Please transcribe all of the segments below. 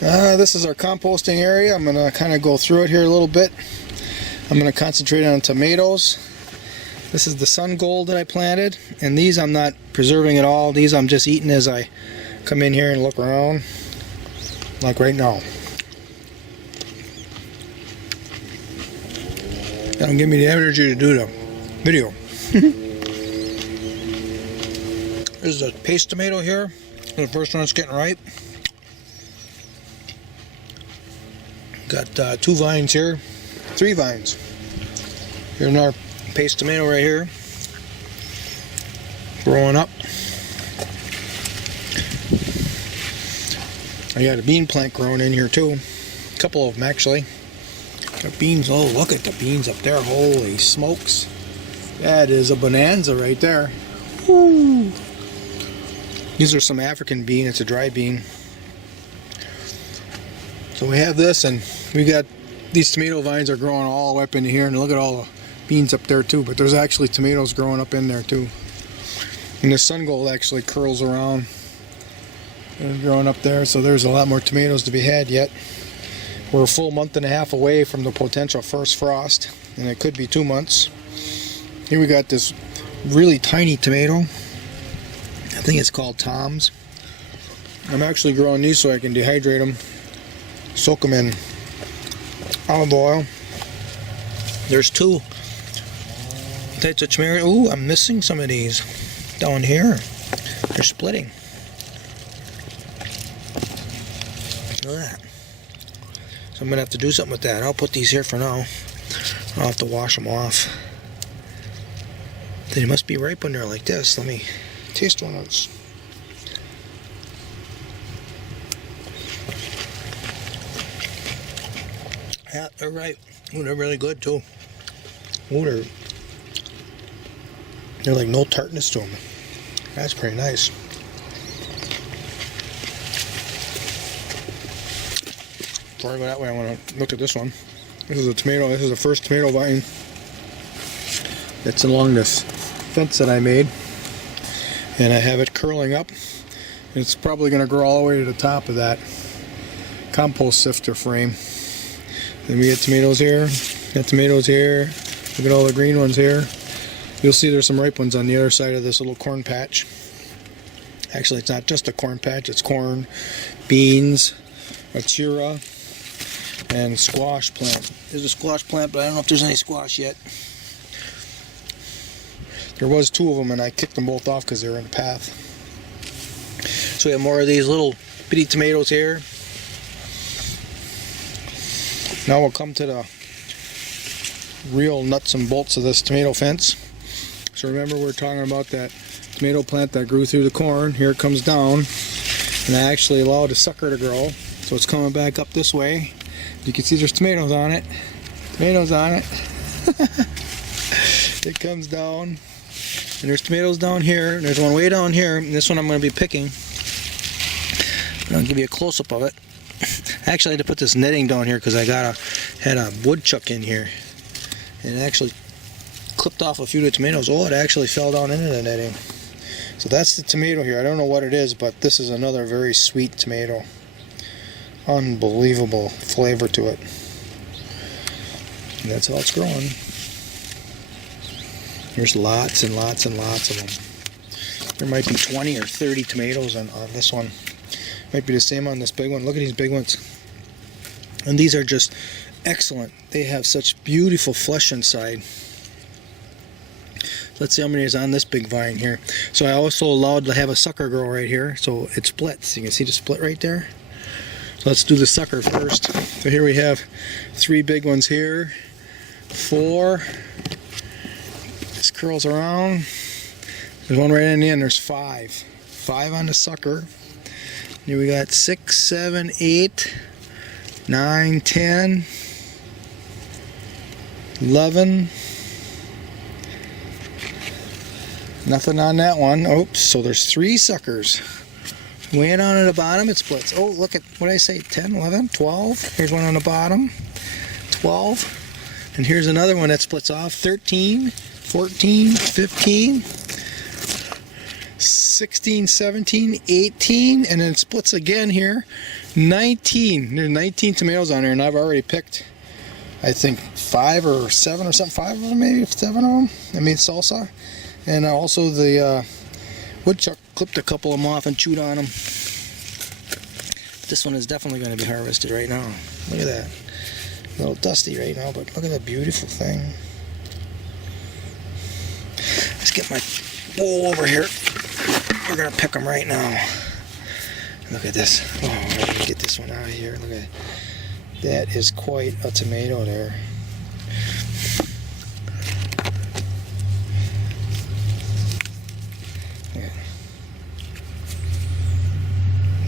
This is our composting area. I'm going to kind of go through it here a little bit. I'm going to concentrate on tomatoes. This is the sun gold that I planted, and these I'm not preserving at all. These I'm just eating as I come in here and look around, like right now. That'll give me the energy to do the video. This is a paste tomato here. The first one that's getting ripe. Got 2 vines here, 3 vines. Here's our paste tomato right here, growing up. I got a bean plant growing in here too. A couple of them actually. Got beans. Oh, look at the beans up there. Holy smokes. That is a bonanza right there. Woo. These are some African bean. It's a dry bean. So we have this, and we got these tomato vines are growing all the way up into here, and look at all the beans up there too, but there's actually tomatoes growing up in there too. And the sun gold actually curls around and growing up there, so there's a lot more tomatoes to be had yet. We're a full month and a half away from the potential first frost, and it could be 2 months. Here we got this really tiny tomato. I think it's called Tom's. I'm actually growing these so I can dehydrate them, soak them in olive oil. There's 2 types of tomato. Ooh, I'm missing some of these down here. They're splitting. Look at that. So I'm going to have to do something with that. I'll put these here for now. I'll have to wash them off. They must be ripe when they're like this. Let me taste one of those. Yeah, they're ripe. Ooh, they're really good too. Ooh, they're like no tartness to them. That's pretty nice. Before I go that way, I want to look at this one. This is a tomato. This is the first tomato vine that's along this fence that I made, and I have it curling up. It's probably going to grow all the way to the top of that compost sifter frame. Then we get tomatoes here, got tomatoes here, look at all the green ones here. You'll see there's some ripe ones on the other side of this little corn patch. Actually, it's not just a corn patch, it's corn, beans, achira, and squash plant. There's a squash plant, but I don't know if there's any squash yet. There was 2 of them, and I kicked them both off because they were in the path. So we have more of these little bitty tomatoes here. Now we'll come to the real nuts and bolts of this tomato fence. So remember, we're talking about that tomato plant that grew through the corn. Here it comes down, and I actually allowed a sucker to grow. So it's coming back up this way. You can see there's tomatoes on it. Tomatoes on it. It comes down, and there's tomatoes down here. And there's one way down here, and this one I'm going to be picking. I'll give you a close-up of it. Actually, I had to put this netting down here because I had a woodchuck in here, and it actually clipped off a few of the tomatoes. Oh, it actually fell down into the netting. So that's the tomato here. I don't know what it is, but this is another very sweet tomato. Unbelievable flavor to it. And that's how it's growing. There's lots and lots and lots of them. There might be 20 or 30 tomatoes on this one. Might be the same on this big one. Look at these big ones. And these are just excellent. They have such beautiful flesh inside. Let's see how many is on this big vine here. So I also allowed to have a sucker grow right here, so it splits. You can see the split right there. So let's do the sucker first. So here we have 3 big ones here, 4. This curls around. There's one right in the end. There's 5. 5 on the sucker. Here we got 6, 7, 8, 9, 10, 11. Nothing on that one. Oops, so there's 3 suckers. Way down at the bottom, it splits. Oh, look at, what did I say, 10, 11, 12? Here's one on the bottom, 12. And here's another one that splits off, 13, 14, 15. 16, 17, 18, and then it splits again here. 19. There's 19 tomatoes on there, and I've already picked, I think, 5 or 7 or something. 5 of them, maybe 7 of them. I made salsa, and also the woodchuck clipped a couple of them off and chewed on them. This one is definitely going to be harvested right now. Look at that. A little dusty right now, but look at that beautiful thing. Let's get my bowl over here. We're going to pick them right now. Look at this. Oh, let me get this one out of here. Look at that. Is quite a tomato there.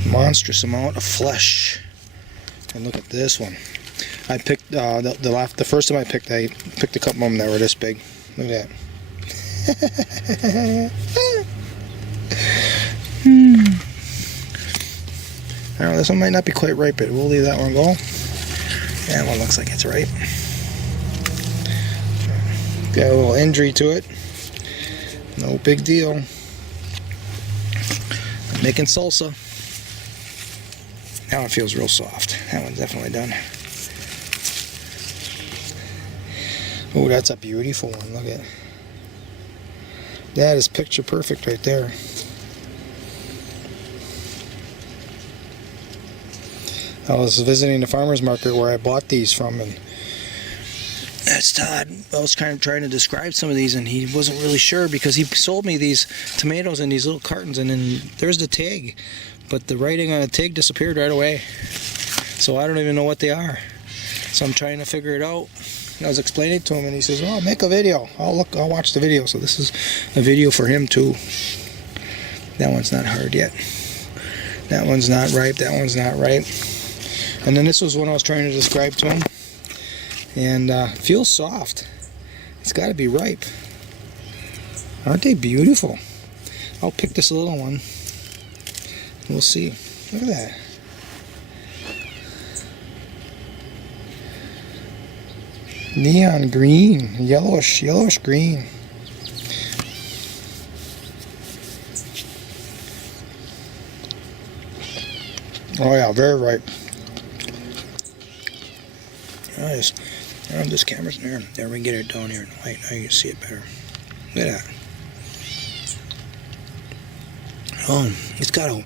Monstrous amount of flesh. And look at this one. I picked the first time I picked a couple of them that were this big. Look at that. I don't know, this one might not be quite ripe, but we'll leave that one go. That one looks like it's ripe. Got a little injury to it. No big deal. I'm making salsa. That one feels real soft. That one's definitely done. Oh, that's a beautiful one. Look at that. Is picture perfect right there. I was visiting the farmer's market where I bought these from, and that's Todd. I was kind of trying to describe some of these, and he wasn't really sure because he sold me these tomatoes in these little cartons, and then there's the tag, but the writing on the tag disappeared right away. So I don't even know what they are. So I'm trying to figure it out. And I was explaining it to him, and he says, "Well, make a video. I'll watch the video." So this is a video for him too. That one's not hard yet. That one's not ripe. That one's not ripe. And then this was one I was trying to describe to him. And feels soft. It's got to be ripe. Aren't they beautiful? I'll pick this little one. We'll see. Look at that. Neon green. Yellowish green. Oh yeah, very ripe. Nice. This camera's there. There, we can get it down here in the light. Now you can see it better. Look at that. Oh, it's got a...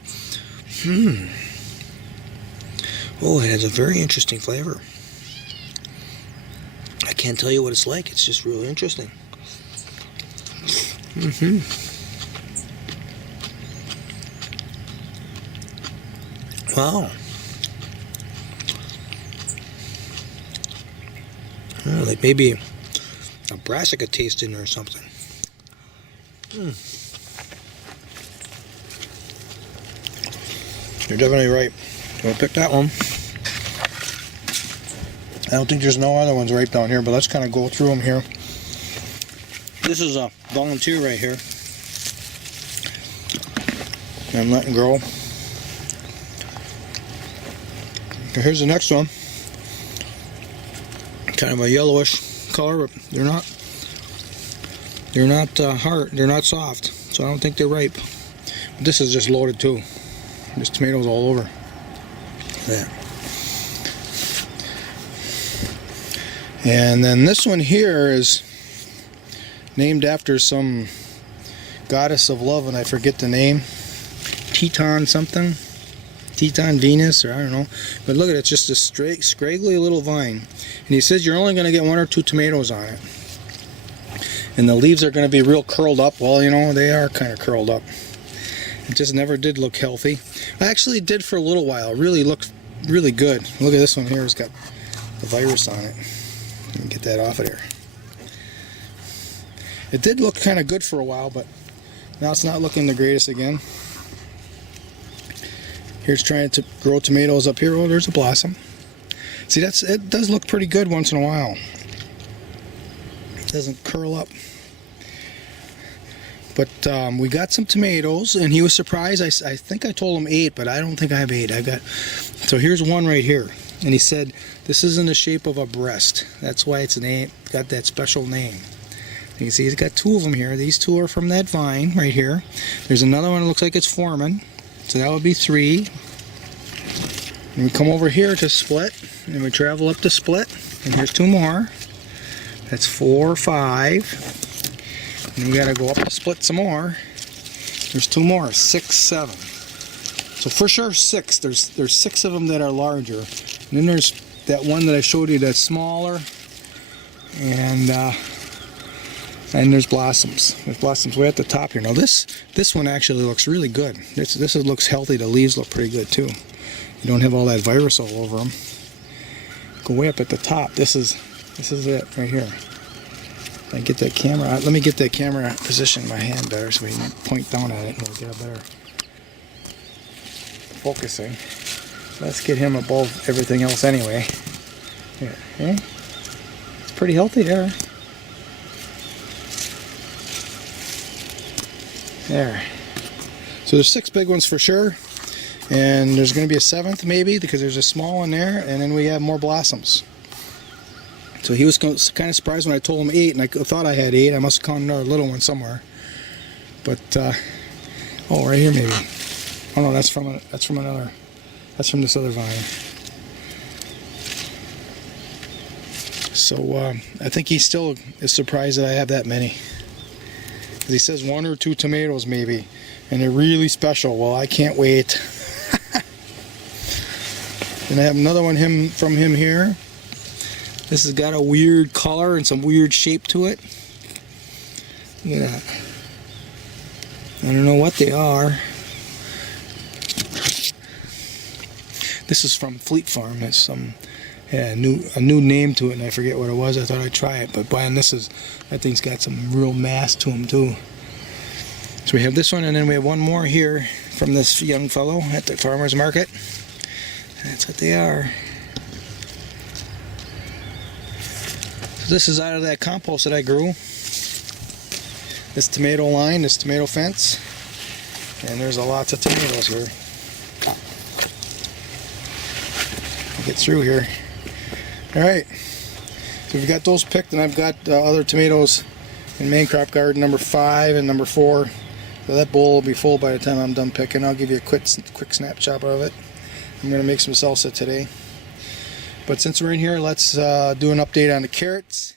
Oh, it has a very interesting flavor. I can't tell you what it's like. It's just really interesting. Wow. Oh, like maybe a brassica taste in there or something. You're definitely right. We'll pick that one. I don't think there's no other ones ripe down here, but let's kind of go through them here. This is a volunteer right here. I'm letting grow. Here's the next one. Kind of a yellowish color, but they're not hard, they're not soft, so I don't think they're ripe. But this is just loaded too. There's tomatoes all over. There. And then this one here is named after some goddess of love, and I forget the name. Teton something. Teton Venus, or I don't know. But look at it, it's just a straight, scraggly little vine. And he says you're only going to get 1 or 2 tomatoes on it. And the leaves are going to be real curled up. Well, you know, they are kind of curled up. It just never did look healthy. I actually did for a little while. It really looked really good. Look at this one here. It's got the virus on it. Let me get that off of there. It did look kind of good for a while, but now it's not looking the greatest again. Here's trying to grow tomatoes up here. Oh, there's a blossom. See, it does look pretty good once in a while. It doesn't curl up. But we got some tomatoes, and he was surprised. I think I told him 8, but I don't think I have 8. So here's one right here, and he said this is in the shape of a breast. That's why it's got that special name. You can see he's got 2 of them here. These 2 are from that vine right here. There's another one that looks like it's forming, so that would be 3. And we come over here to Split, and we travel up to Split, and here's 2 more. That's 4, 5. And we gotta go up to Split some more. There's 2 more, 6, 7. So for sure 6. There's 6 of them that are larger. And then there's that one that I showed you that's smaller. And there's blossoms. There's blossoms way at the top here. Now this one actually looks really good. This looks healthy. The leaves look pretty good too. You don't have all that virus all over them. Go way up at the top. This is it right here. If I get that camera out, let me get that camera position in my hand better so we can point down at it and we'll get a better focusing. Let's get him above everything else anyway. Here, okay? It's pretty healthy there. There. So there's 6 big ones for sure. And there's going to be a 7th maybe because there's a small one there, and then we have more blossoms. So he was kind of surprised when I told him 8, and I thought I had 8. I must have caught another little one somewhere. But oh, right here maybe. Oh no, that's from this other vine. So I think he still is surprised that I have that many. Because he says 1 or 2 tomatoes maybe, and they're really special. Well, I can't wait. And I have another one from him here. This has got a weird color and some weird shape to it. Look at that. I don't know what they are. This is from Fleet Farm. There's some a new name to it, and I forget what it was. I thought I'd try it, but man, that thing's got some real mass to them too. So we have this one, and then we have one more here from this young fellow at the farmer's market. That's what they are. So this is out of that compost that I grew. This tomato line, this tomato fence, and there's lots of tomatoes here. I'll get through here. All right, so we've got those picked, and I've got other tomatoes in main crop garden number 5 and number 4. So that bowl will be full by the time I'm done picking. I'll give you a quick snapshot of it. I'm going to make some salsa today. But since we're in here, let's do an update on the carrots.